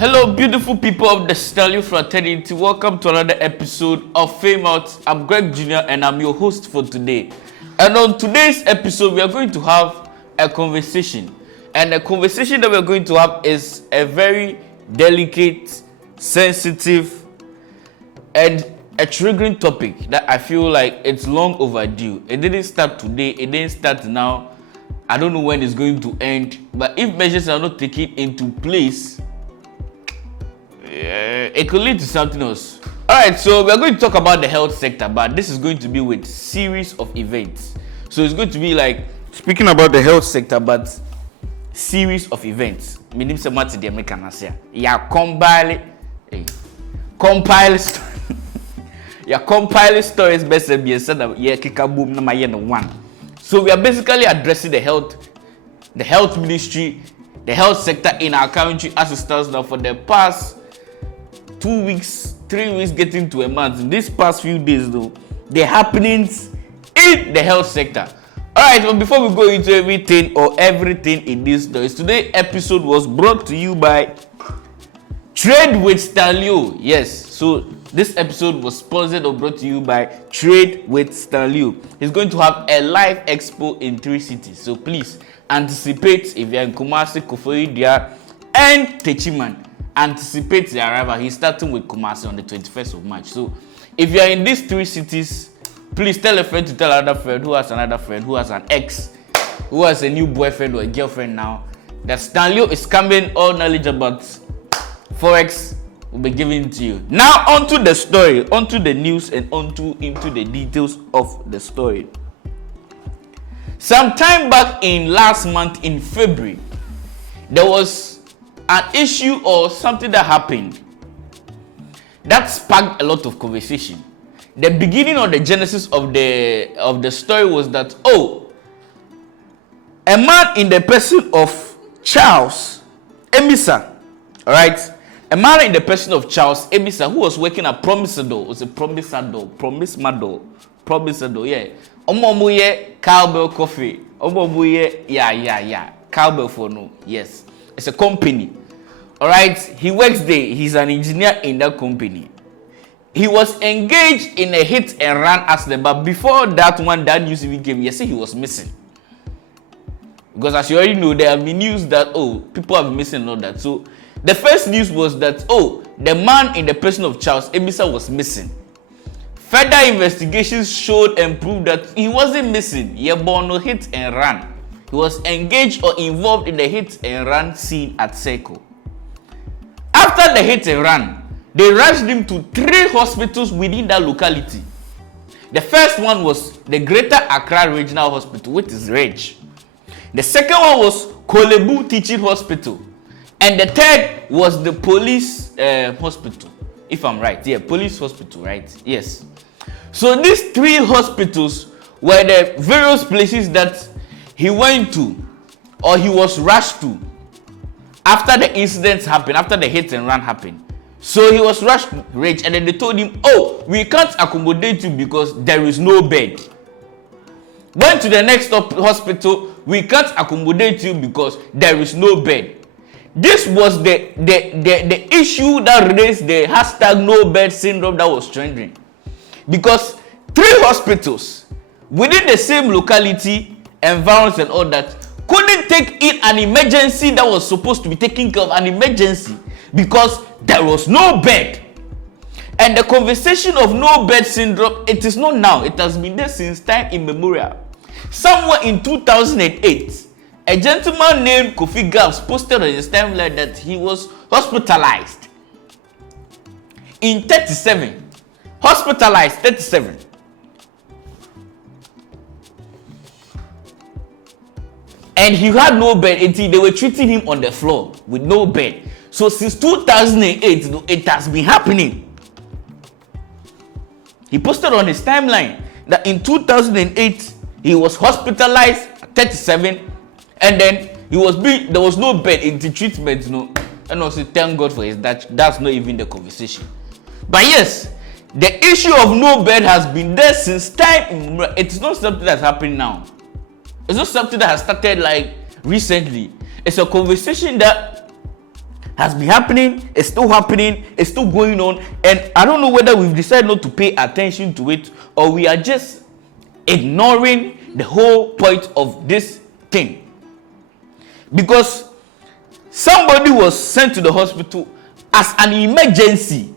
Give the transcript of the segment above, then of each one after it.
Hello, beautiful people of the Stallion Fraternity. Welcome to another episode of Fame Out. I'm Greg Jr. and I'm your host for today. And on today's episode, we are going to have a conversation. And the conversation that we're going to have is a very delicate, sensitive, and a triggering topic that I feel like it's long overdue. It didn't start today. It didn't start now. I don't know when it's going to end. But if measures are not taken into place, it could lead to something else. Alright, so we're going to talk about the health sector, but this is going to be with series of events. So it's going to be like speaking about the health sector, but series of events. Meaning somewhat the American Asia. Yeah, compile stories best be said that yeah kika boom na my one. So we are basically addressing the health ministry, the health sector in our country as it stands now for the past 2 weeks, 3 weeks, getting to a month. In these past few days, though, the happenings in the health sector. All right, but before we go into everything in this stories, today's episode was brought to you by Trade with Stallion. Yes, so this episode was sponsored or brought to you by Trade with Stallion. He's going to have a live expo in 3 cities. So please anticipate if you're in Kumasi, Koforidua, and Techiman. Anticipate the arrival. He's starting with Kumasi on the 21st of March. So if you are in these 3 cities, please tell a friend to tell another friend who has another friend who has an ex, who has a new boyfriend or a girlfriend now, that Stallion is coming. All knowledge about Forex will be given to you. Now onto the story, onto the news, and into the details of the story. Some time back in last month in February, there was an issue or something that happened that sparked a lot of conversation. The beginning or the genesis of the story was that a man in the person of Charles Emisa, all right, a man in the person of Charles Emisa who was working at Promisador, was a Promisador, yeah. Omomuye Cowbell Coffee, Omomuye, yeah, Cowbell for no, yes. It's a company. All right, he works there. He's an engineer in that company. He was engaged in a hit and run accident, but before that one, that news even came, yes, he was missing. Because as you already know, there have been news that people have been missing and all that. So the first news was that the man in the person of Charles Emisa was missing. Further investigations showed and proved that he wasn't missing. He had born no hit and run. He was engaged or involved in the hit and run scene at Seiko. After the hit and run, they rushed him to 3 hospitals within that locality. The first one was the Greater Accra Regional Hospital, which is REG. The second one was Kolebu Teaching Hospital. And the third was the police hospital, if I'm right. Yeah, police hospital, right? Yes. So these 3 hospitals were the various places that he went to or he was rushed to after the incidents happened, after the hit and run happened. So he was rushed to REG, and then they told him, we can't accommodate you because there is no bed. Went to the next hospital, we can't accommodate you because there is no bed. This was the issue that raised the hashtag no bed syndrome that was trending. Because 3 hospitals within the same locality, environs and all that, couldn't take in an emergency that was supposed to be taking care of an emergency because there was no bed. And the conversation of no bed syndrome, it is not now. It has been there since time immemorial. Somewhere in 2008, a gentleman named Kofi Gabs posted on his timeline that he was hospitalized in 37. Hospitalized 37. And he had no bed until they were treating him on the floor with no bed. So since 2008, it has been happening. He posted on his timeline that in 2008, he was hospitalized at 37, and then there was no bed until treatment, and also thank God for his that's not even the conversation. But yes, the issue of no bed has been there since time. It's not something that's happening now. It's not something that has started like recently. It's a conversation that has been happening, it's still happening, it's still going on, and I don't know whether we've decided not to pay attention to it or we are just ignoring the whole point of this thing. Because somebody was sent to the hospital as an emergency.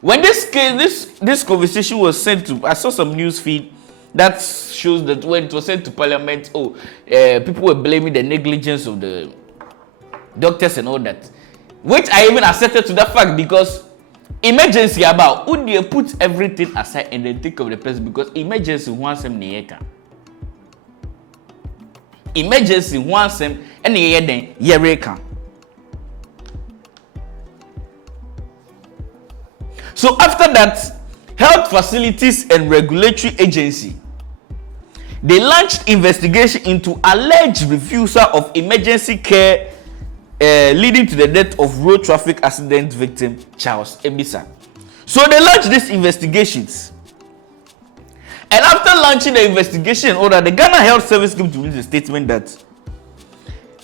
When this conversation was sent to, I saw some news feed that shows that when it was sent to Parliament, people were blaming the negligence of the doctors and all that, which I even accepted to that fact, because emergency about would you put everything aside and then think of the person, because emergency wants them niyeka. Emergency wants them and then yereka. So after that, Health Facilities and Regulatory Agency, they launched investigation into alleged refusal of emergency care leading to the death of road traffic accident victim Charles Ebisa. So they launched these investigations. And after launching the investigation, the Ghana Health Service came to release a statement that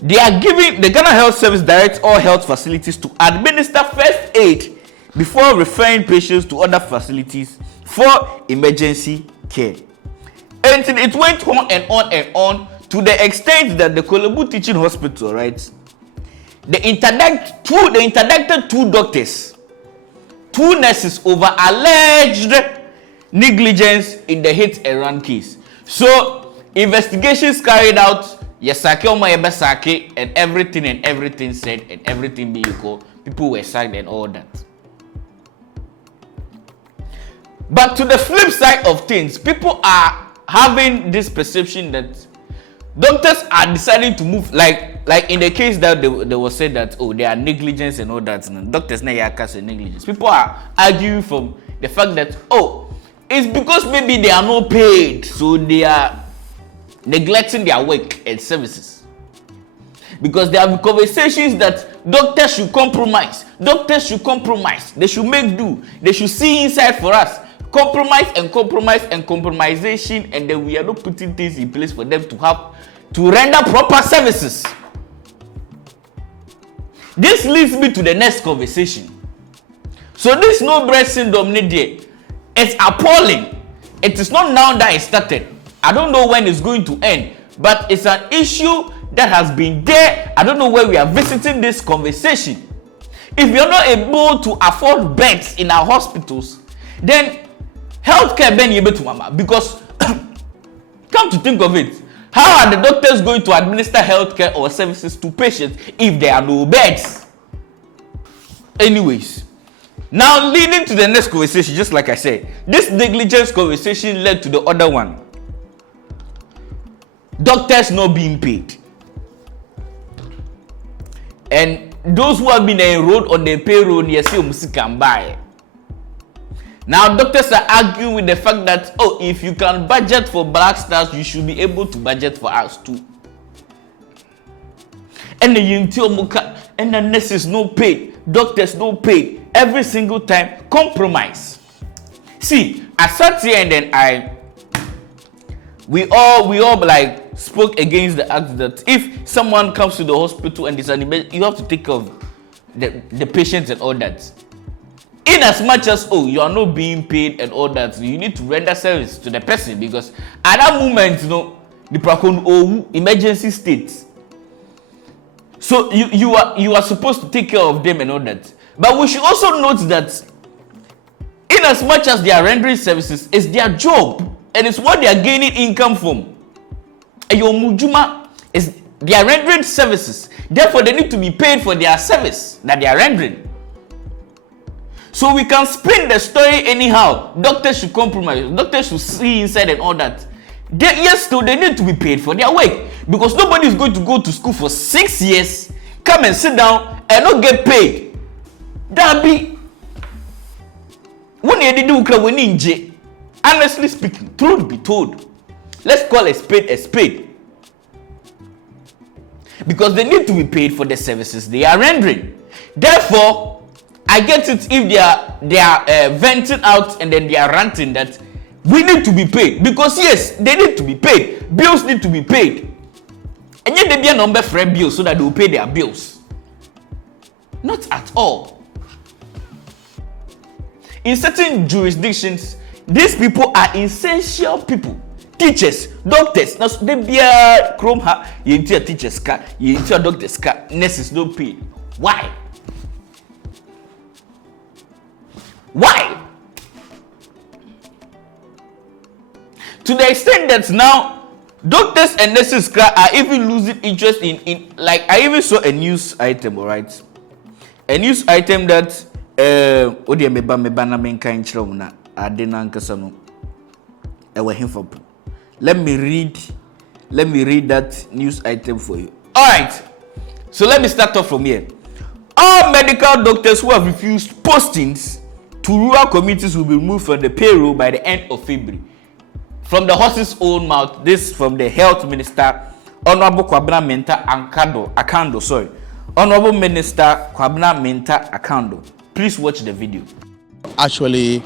they are giving, the Ghana Health Service directs all health facilities to administer first aid before referring patients to other facilities for emergency care. And it went on and on and on to the extent that the Kolebu Teaching Hospital, right, they interdicted two doctors, two nurses over alleged negligence in the hit and run case. So investigations carried out, and everything said and everything being equal, people were sacked and all that. But to the flip side of things, people are having this perception that doctors are deciding to move, like in the case that they were said that they are negligence and all that, and doctors now are negligence. People are arguing from the fact that it's because maybe they are not paid, so they are neglecting their work and services. Because there have conversations that doctors should compromise. They should make do. They should see inside for us. Compromise and compromisation, and then we are not putting things in place for them to render proper services. This leads me to the next conversation. So this no breast syndrome, it's appalling. It is not now that it started. I don't know when it's going to end, but it's an issue that has been there. I don't know where we are visiting this conversation. If you're not able to afford beds in our hospitals, then healthcare ben able to mama, because come to think of it, how are the doctors going to administer healthcare or services to patients if there are no beds? Anyways, now leading to the next conversation, just like I said, this negligence conversation led to the other one. Doctors not being paid. And those who have been enrolled on the payroll, yes, you can buy. Now doctors are arguing with the fact that if you can budget for Black Stars, you should be able to budget for us too. And the nurses no paid, doctors no paid, every single time compromise. See, I sat here and then we all like spoke against the act that if someone comes to the hospital and is an emergency, you have to take care of the patients and all that. In as much as you are not being paid and all that, you need to render service to the person, because at that moment, the prakon emergency state. So you are supposed to take care of them and all that. But we should also note that in as much as they are rendering services, it's their job and it's what they are gaining income from. And your mujuma is they are rendering services. Therefore, they need to be paid for their service that they are rendering. So we can spin the story anyhow. Doctors should compromise. Doctors should see inside and all that. They need to be paid for their work, because nobody is going to go to school for 6 years, come and sit down and not get paid. That be when you do when honestly speaking, truth be told, let's call a spade, because they need to be paid for the services they are rendering. Therefore, I get it if they are venting out and then they are ranting that we need to be paid, because yes, they need to be paid. Bills need to be paid. And yet they be a number for bills so that they will pay their bills. Not at all. In certain jurisdictions, these people are essential people. Teachers, doctors, they be a chrome ha, you into a teacher's car, you into a doctor's car, nurses don't pay. Why? Why? To the extent that now doctors and nurses are even losing interest in like I even saw a news item, all right? A news item that odi meba na menka nchira mu na ade na nkasa no ewe himfo. Let me read that news item for you. All right. So let me start off from here. All medical doctors who have refused postings to rural communities will be removed from the payroll by the end of February. From the horse's own mouth, this from the health minister, Honorable Kwabena Menta Akando, sorry. Honorable Minister Kwabena Menta Akando. Please watch the video. Actually,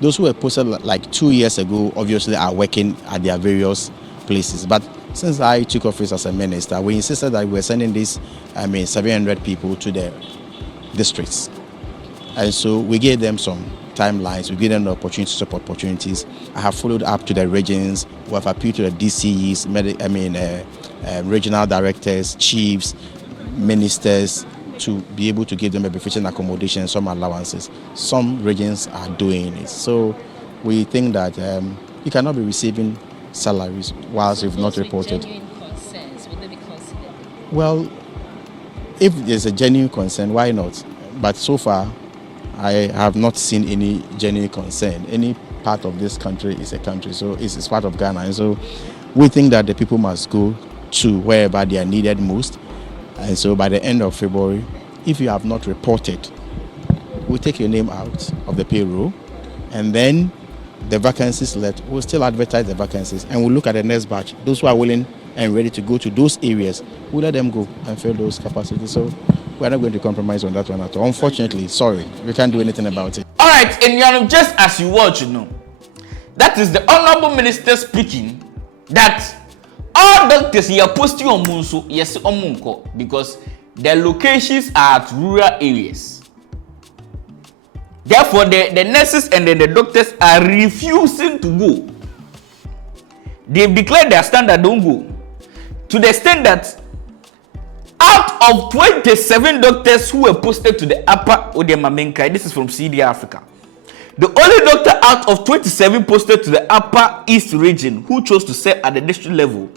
those who were posted like 2 years ago, obviously are working at their various places. But since I took office as a minister, we insisted that we were sending these, 700 people to the districts. And so we gave them some timelines, we gave them the opportunity to support opportunities. I have followed up to the regions, we have appealed to the DCEs, regional directors, chiefs, ministers, to be able to give them a befitting accommodation, some allowances. Some regions are doing it. So we think that you cannot be receiving salaries whilst you've not reported. Genuine concerns, would they be considered? Well, if there's a genuine concern, why not? But so far, I have not seen any genuine concern. Any part of this country is a country, so it's part of Ghana. And so we think that the people must go to wherever they are needed most. And so by the end of February, if you have not reported, we'll take your name out of the payroll, and then the vacancies we'll still advertise the vacancies, and we'll look at the next batch. Those who are willing and ready to go to those areas, we'll let them go and fill those capacities. So we're not going to compromise on that one at all. Unfortunately, sorry, we can't do anything about it. All right, and just as you watch, that is the Honorable Minister speaking that all doctors here posting on Munso, yes, on Munko, because their locations are at rural areas. Therefore, the nurses and the doctors are refusing to go. They've declared their standard don't go. To the extent that out of 27 doctors who were posted to the upper Odiamamenkai, this is from CD Africa, the only doctor out of 27 posted to the upper east region who chose to serve at the district level,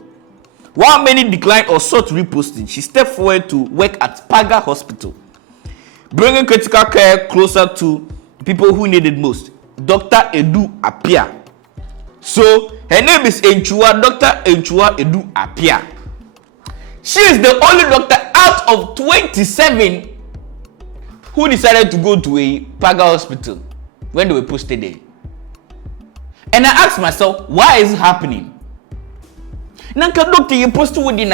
while many declined or sought reposting, she stepped forward to work at Paga Hospital, bringing critical care closer to people who need it most. Dr. Edu Apia. So her name is Enchua, Dr. Enchua Edu Apia. She is the only doctor out of 27 who decided to go to a Paga Hospital when they were posted there. And I asked myself, why is it happening? Nanka doctor you post within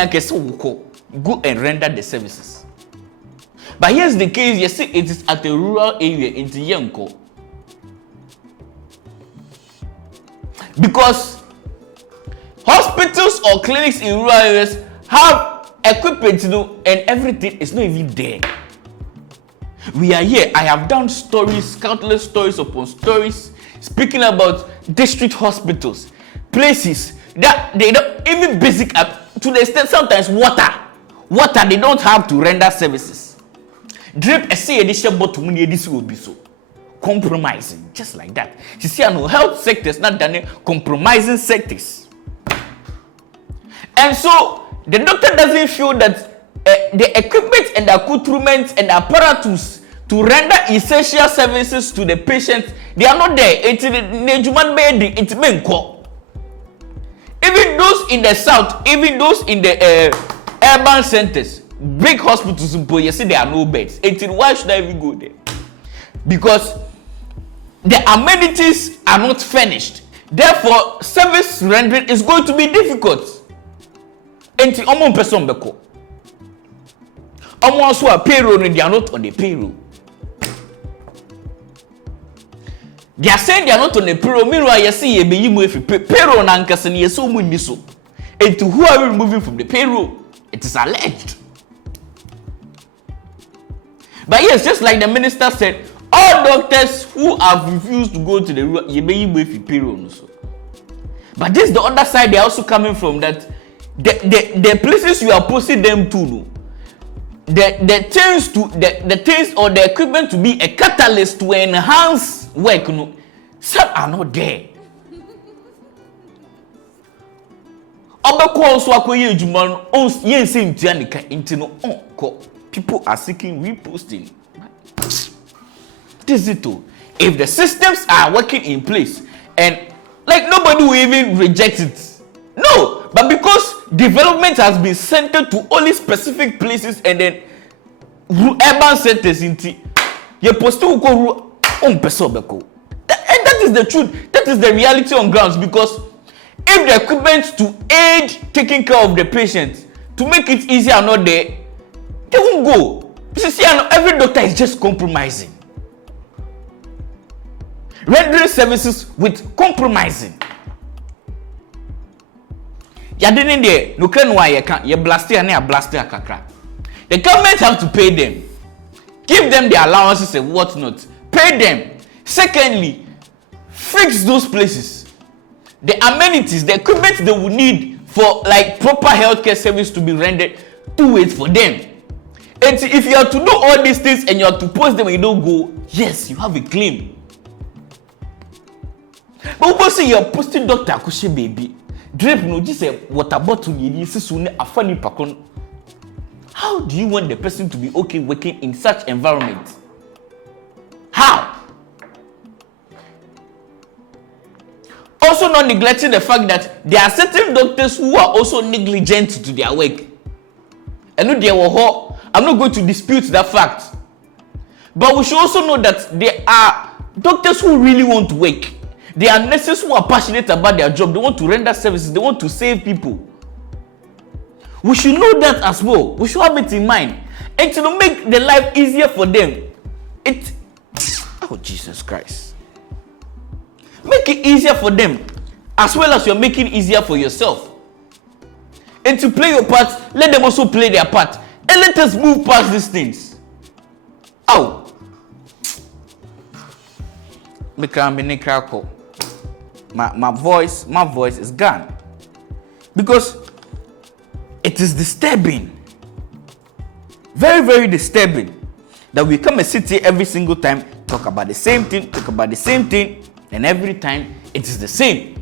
go and render the services. But here's the case, you see it is at a rural area in Yanko. Because hospitals or clinics in rural areas have equipment and everything is not even there. We are here. I have done stories, countless stories upon stories, speaking about district hospitals, places that they don't even basic to the extent sometimes water they don't have to render services. Drip a say edition but this will be so compromising just like that. You see, health sectors not done compromising sectors, and so the doctor doesn't feel that the equipment and the accoutrements and the apparatus to render essential services to the patient, they are not there. It's even those in the south, even those in the urban centers, big hospitals, you see there are no beds. Why should I even go there? Because the amenities are not furnished. Therefore, service rendering is going to be difficult. Enti omo person beko. Omo also a payroll, they are not on the payroll. They are saying they are not on the payroll. Meanwhile, you see, payroll na nkasa ni yeso mu ni so. And to who are we removing from the payroll? It is alleged. But yes, just like the minister said, all doctors who have refused to go to the payroll also. But this is the other side they're also coming from, that the places you are posting them to, the things or the equipment to be a catalyst to enhance work, some are not there. People are seeking reposting. This is it too. If the systems are working in place and like nobody will even reject it. No, but because development has been centered to only specific places and then urban centers into you post to go on person. And that is the truth. That is the reality on grounds, because if the equipment to aid taking care of the patient to make it easier are not there, they won't go. You see, every doctor is just compromising. Rendering services with compromising. You didn't there. No can why you can't. You blast and you blast kakra. The government have to pay them. Give them the allowances and whatnot. Pay them. Secondly, fix those places. The amenities, the equipment they will need for like proper healthcare service to be rendered, do it for them. And if you have to do all these things and you have to post them and you don't go, yes, you have a claim. But people say you're posting Dr. Akushe baby. Drip no just say water bottle you soon a funny pakon. How do you want the person to be okay working in such environment? How? Also not neglecting the fact that there are certain doctors who are also negligent to their work. And no, they were I'm not going to dispute that fact. But we should also know that there are doctors who really want to work. There are nurses who are passionate about their job. They want to render services. They want to save people. We should know that as well. We should have it in mind. And to make the life easier for them. Oh, Jesus Christ. Make it easier for them, as well as you're making it easier for yourself. And to play your part, let them also play their part. And let us move past these things. Ow. My voice is gone. Because it is disturbing. Very, very disturbing that we come and sit here every single time, talk about the same thing, and every time it is the same.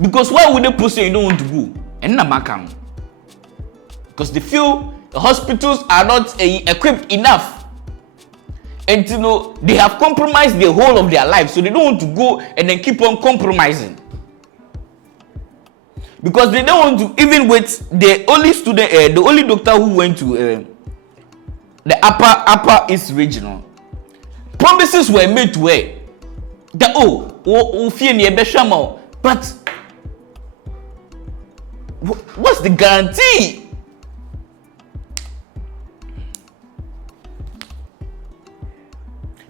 Because why would they post you don't want to go? And namakam. Because they feel the hospitals are not equipped enough. And they have compromised the whole of their life, so they don't want to go and then keep on compromising. Because they don't want to, even with the only student, the only doctor who went to the upper East Regional, promises were made to her that but what's the guarantee?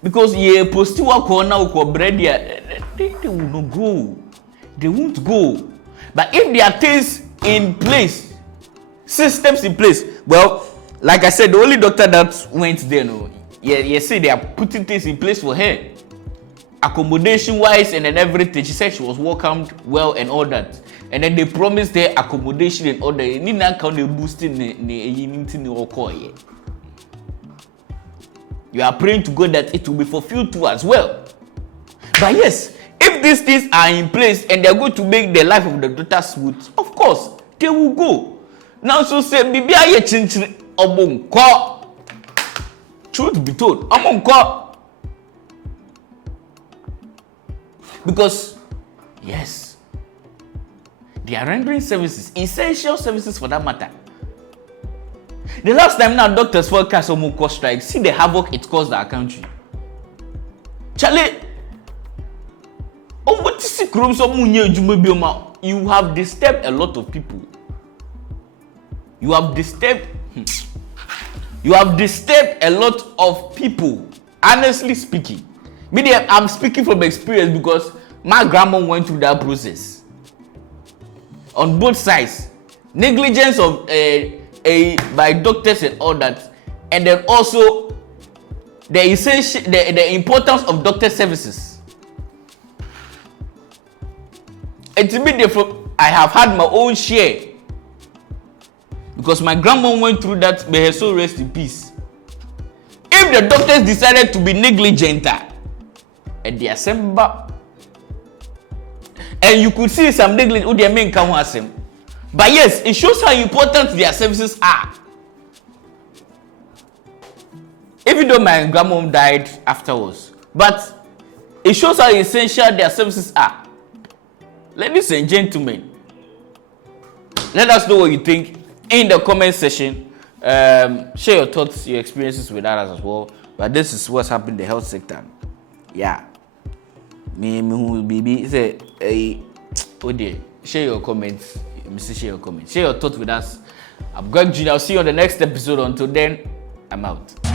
Because ye post they will not go. They won't go. But if there are things in place, systems in place, well, like I said, the only doctor that went there, you see they are putting things in place for her, accommodation wise and then everything. She said she was welcomed well and all that, and then they promised her accommodation and all that. You are praying to God that it will be fulfilled too as well. But yes, if these things are in place and they are going to make the life of the daughter smooth, of course they will go. Now so say bibi aye chinchiri omonko. Truth be told, omonko. Because yes, they are rendering services, essential services for that matter. The last time now doctors forecast omonko strike, see the havoc it caused our country. Charlie, you have disturbed a lot of people. You have disturbed a lot of people. Honestly speaking, I'm speaking from experience because My grandma went through that process. On both sides. Negligence of by doctors and all that. And then also the importance of doctor services. It's a bit different. I have had my own share. Because my grandma went through that, may her soul rest in peace. If the doctors decided to be negligent at the assembly, and you could see some negligence, who their main come assembly. But yes, it shows how important their services are. Even though my grandma died afterwards, but it shows how essential their services are. Ladies and gentlemen, let us know what you think in the comment section. Share your thoughts, your experiences with others as well. But this is what's happening in the health sector. Yeah. Me who baby say oh dear. Share your comments. Share your comments. Share your thoughts with us. I'm Greg Jr. I'll see you on the next episode. Until then, I'm out.